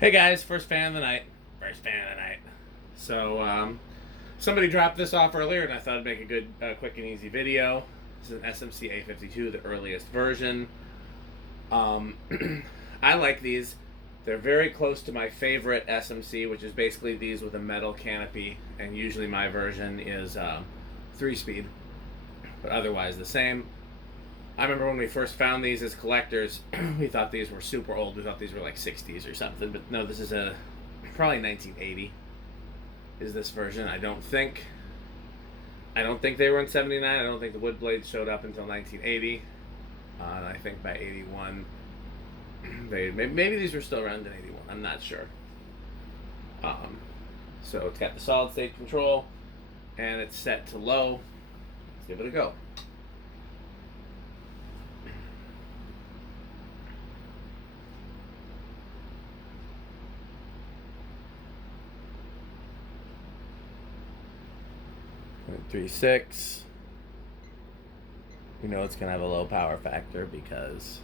Hey guys, first fan of the night. First fan of the night. So, somebody dropped this off earlier, and I thought I'd make a good, quick and easy video. This is an SMC A52, the earliest version. Um, I like these. They're very close to my favorite SMC, which is basically these with a metal canopy, and usually my version is 3-speed, but otherwise the same. I remember when we first found these as collectors, we thought these were super old. We thought these were like 60s or something, but no, this is probably 1980 is this version. I don't think they were in 79. I don't think the wood blades showed up until 1980. And I think by 81 maybe these were still around in 81. I'm not sure. So it's got the solid state control and it's set to low. Let's give it a go. Three six. You know it's gonna have a low power factor because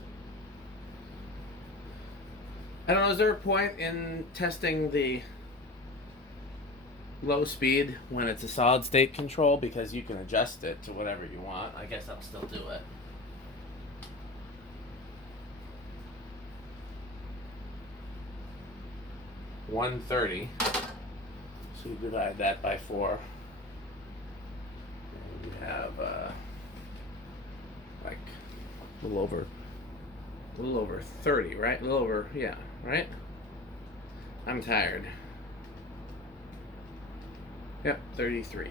I don't know. Is there a point in testing the low speed when it's a solid state control, because you can adjust it to whatever you want? I guess I'll still do it. $130. So you divide that by 4. And you have like a little over 30, right? A little over, yeah, right? I'm tired. Yep, 33.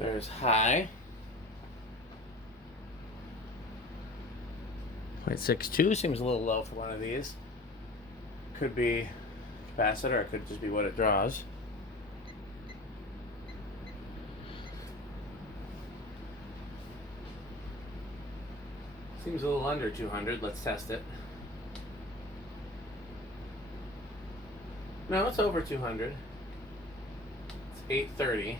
There's high. 0.62 seems a little low for one of these. Could be capacitor, it could just be what it draws. Seems a little under 200. Let's test it. No, it's over 200. It's 830.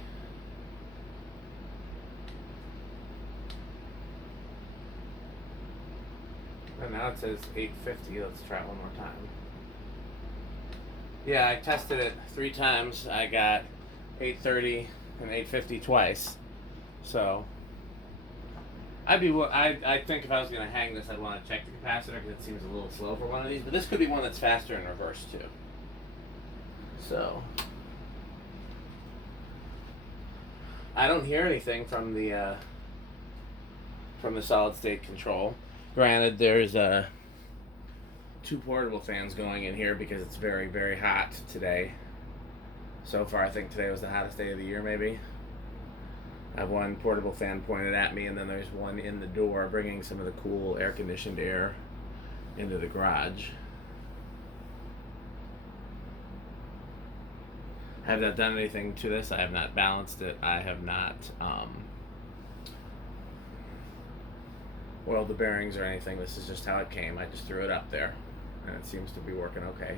And now it says 850. Let's try it one more time. Yeah, I tested it 3 times. I got 830 and 850 twice. So I think if I was going to hang this, I'd want to check the capacitor because it seems a little slow for one of these. But this could be one that's faster in reverse too. So I don't hear anything from the solid state control. Granted, there's 2 portable fans going in here because it's very, very hot today. So far, I think today was the hottest day of the year, maybe. I have one portable fan pointed at me, and then there's one in the door bringing some of the cool air-conditioned air into the garage. I have not done anything to this. I have not balanced it. I have not oiled the bearings or anything. This is just how it came. I just threw it up there, and it seems to be working okay.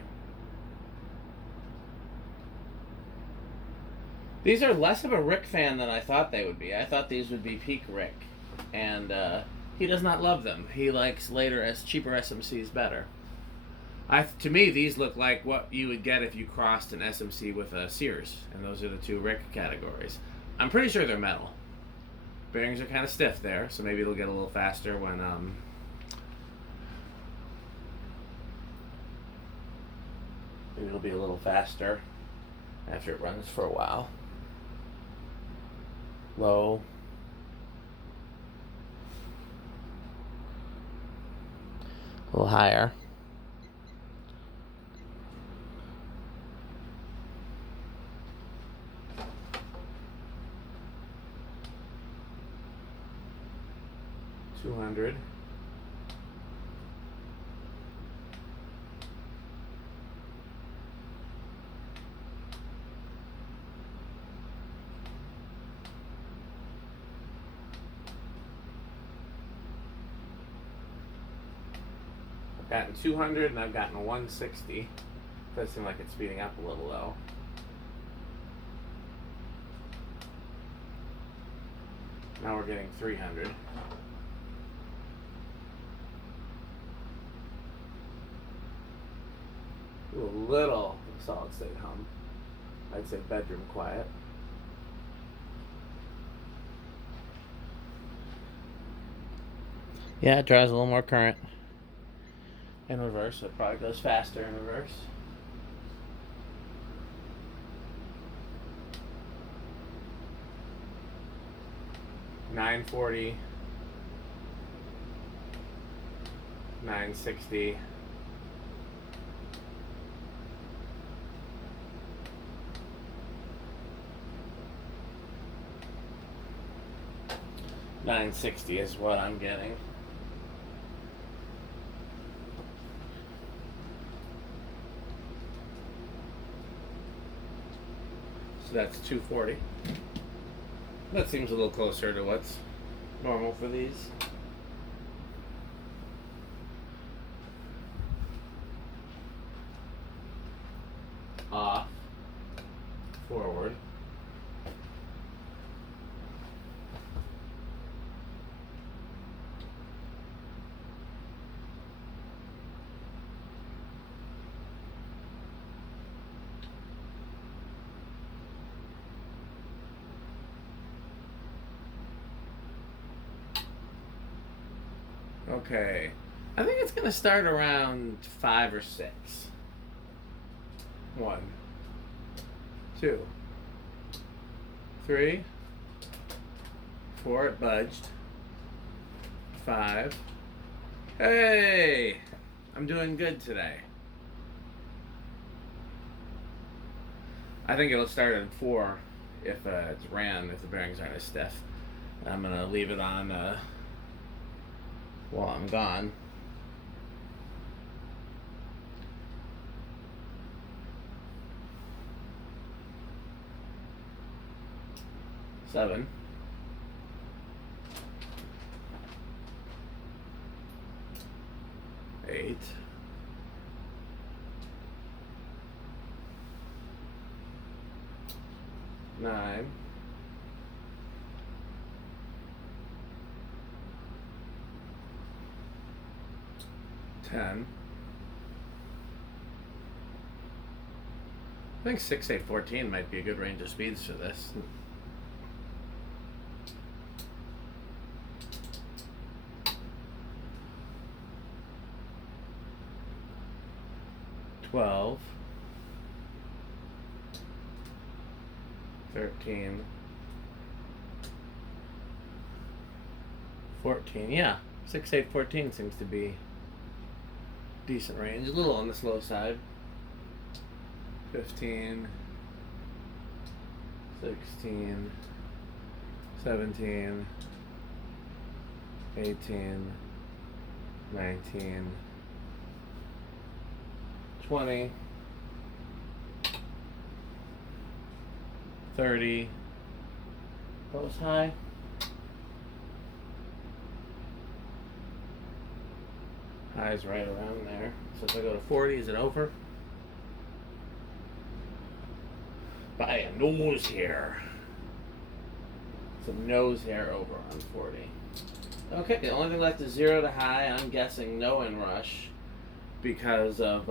These are less of a Rick fan than I thought they would be. I thought these would be peak Rick, and he does not love them. He likes later cheaper SMCs better. To me, these look like what you would get if you crossed an SMC with a Sears, and those are the 2 Rick categories. I'm pretty sure they're metal. Bearings are kind of stiff there, so maybe it'll get a little faster when maybe it'll be a little faster after it runs for a while. Low. A little higher. $200. gotten 200 and I've gotten 160. Does seem like it's speeding up a little though. Now we're getting 300. Ooh, a little solid state hum. I'd say bedroom quiet. Yeah, it draws a little more current in reverse, so it probably goes faster in reverse. $940, $960, $960 is what I'm getting. So that's 240. That seems a little closer to what's normal for these. Off, forward. Okay, I think it's gonna start around 5 or 6. 1, 2, 3, 4. It budged. 5. Hey, I'm doing good today. I think it'll start at 4 if it's ran, if the bearings aren't as stiff. I'm gonna leave it on while I'm gone. Seven. 8. 9. 10. I think 6, 8, 14 might be a good range of speeds for this. 12. 13. 14. Yeah, 6, 8, 14 seems to be decent range. A little on the slow side. 15. 16. 17. 18. 19. 20. 30. Goes high. High's right around there. So if I go to 40, is it over? By a nose hair. Some nose hair over on 40. Okay, the only thing left is 0 to high. I'm guessing no inrush because of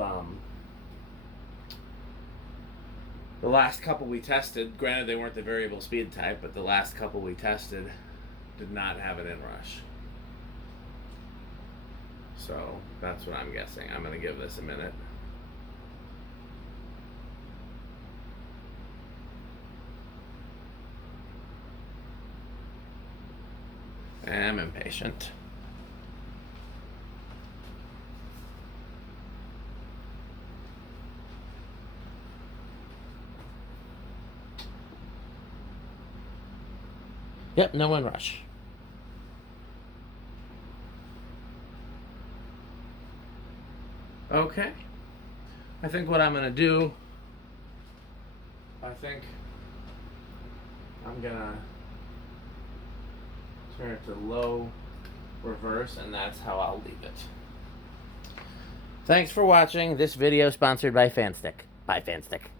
the last couple we tested. Granted, they weren't the variable speed type, but the last couple we tested did not have an inrush. So that's what I'm guessing. I'm going to give this a minute. I'm impatient. Yep, no inrush. Okay. I think what I'm going to do, I'm going to turn it to low reverse, and that's how I'll leave it. Thanks for watching this video sponsored by Fanstick. Bye, Fanstick.